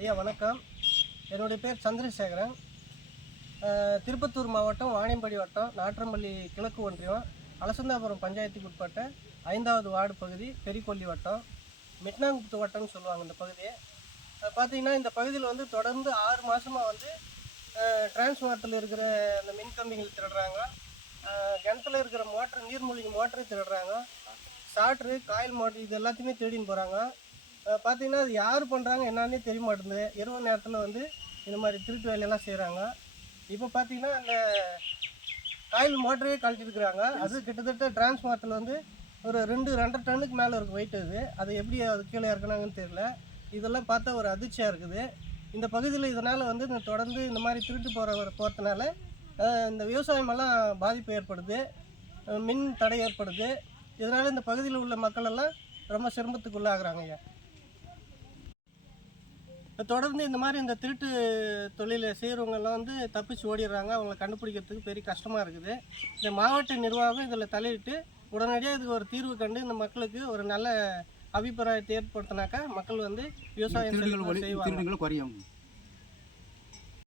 ஐயா வணக்கம். என்னுடைய பேர் சந்திரசேகரன். திருப்பத்தூர் மாவட்டம் வாணியம்பாடி வட்டம் நாற்றம்பள்ளி கிழக்கு ஒன்றியம் அலசந்தாபுரம் பஞ்சாயத்துக்கு உட்பட்ட 5வது வார்டு பகுதி பெரிக்கொல்லி வட்டம் மிட்னாங்குப்து வட்டம்னு சொல்லுவாங்க. இந்த பகுதியை பார்த்திங்கன்னா இந்த பகுதியில் வந்து தொடர்ந்து 6 மாதமாக வந்து டிரான்ஸ்ஃபார்மரில் இருக்கிற அந்த மின்கம்பிகள் திருடுறாங்க, கிணத்துல இருக்கிற மோட்டர் நீர்மூழ்கி மோட்டரை திருடுறாங்க, ஸ்டார்ட்ரு காயில் மோட்டர் இது எல்லாத்தையுமே தேடின்னு போகிறாங்க. பார்த்திங்கன்னா அது யார் பண்ணுறாங்க என்னன்னே தெரிய மாட்டேங்குது. இரவு நேரத்தில் வந்து இந்த மாதிரி திருட்டு வேலையெல்லாம் செய்கிறாங்க. இப்போ பார்த்திங்கன்னா அந்த காயில் மோட்டரையே கழட்டிருக்கிறாங்க. அது கிட்டத்தட்ட டிரான்ஸ்ஃபார்மரில் வந்து ஒரு 2-2.5 டன்னுக்கு மேலே இருக்குது வெயிட். அது எப்படி அது கீழே இறக்குனாங்கன்னு தெரியல. இதெல்லாம் பார்த்தா ஒரு அதிர்ச்சியாக இருக்குது. இந்த பகுதியில் இதனால் வந்து தொடர்ந்து இந்த மாதிரி திருட்டு போகிறதுனால இந்த விவசாயமெல்லாம் பாதிப்பு ஏற்படுது, மின் தடை ஏற்படுது. இதனால் இந்த பகுதியில் உள்ள மக்களெல்லாம் ரொம்ப சிரமத்துக்குள்ளாகிறாங்க. ஐயா தொடர்ந்து இந்த மாதிரி இந்த திருட்டு தொழிலை செய்கிறவங்கெல்லாம் வந்து தப்பிச்சு ஓடிடுறாங்க. அவங்கள கண்டுபிடிக்கிறதுக்கு பெரிய கஷ்டமாக இருக்குது. இந்த மாவட்ட நிர்வாகம் இதில் தலையிட்டு உடனடியாக இதுக்கு ஒரு தீர்வு கண்டு இந்த மக்களுக்கு ஒரு நல்ல அபிப்பிராயத்தை ஏற்படுத்தினாக்கா மக்கள் வந்து விவசாயம் செய்வாங்க.